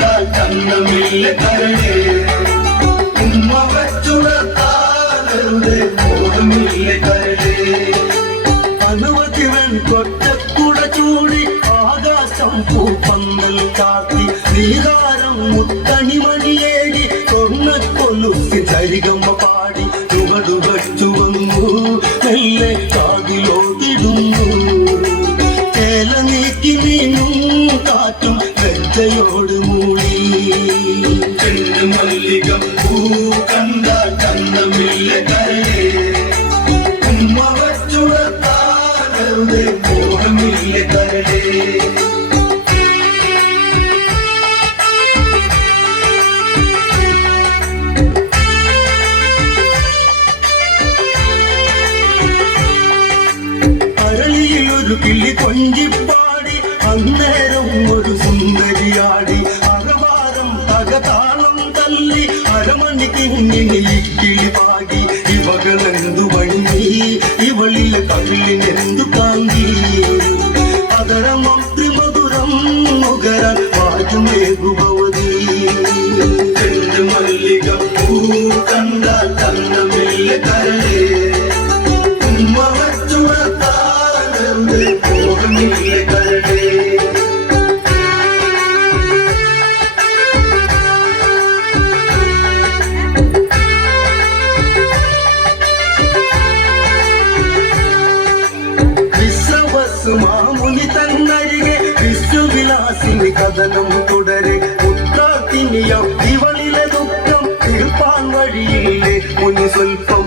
കണ്ടാൽ ചന്തമില്ല കരളേ ഉമ്മ വച്ചുണർത്താതെ ബോധമില്ല കരളേ അനുവതിവൻ കൊറ്റക്കുട ചൂടി ആകാശം പൂപ്പന്തൽ കാത്തി നീതാരം മുത്തണിമണിയേകി കൊന്നക്കൊലുസി ചരികമ്മ പാടി ചുവടുവച്ചു വന്നു മെല്ലെ കാതിലോതിടുന്നു ചേല നീക്കി നീങ്ങും കാറ്റും വെച്ചയോട് മൂളി ചെണ്ടു മല്ലിക പൂ കണ്ടാൽ ചന്തമില്ല കരളേ ഉമ്മ വച്ചുണർത്താതെ ബോധമില്ല കരളേ ഒരു കിളി കൊഞ്ചിപ്പാടി അന്നേരം ഒരു സുന്ദരിയാടി അകവാരം തകതാളം തല്ലി അരമണിക്ക് മുന്നിൽ കിളി പാകി ഇവകളെന്തു വഴങ്ങി ഇവളിലെ കവിളിനെന്തു താങ്ങി അതരമന്ത്രി മധുരം മുകരാൻ വാജുമേകുഭവതി ചെണ്ടു മല്ലിക പൂ കണ്ടാൽ ചന്തമില്ല കരളേ ഉമ്മ വച്ചുണർത്താതെ ബോധമില്ല കരളേ മാമുനി തന്നരികെ വിശ്വവിലാസിനി കഥനം തുടരെ ഉത്താത്തിനിയം ഇവളിലെ ദുഃഖം തീർപ്പാൻ വഴിയില്ലേ മുനി സ്വൽപ്പം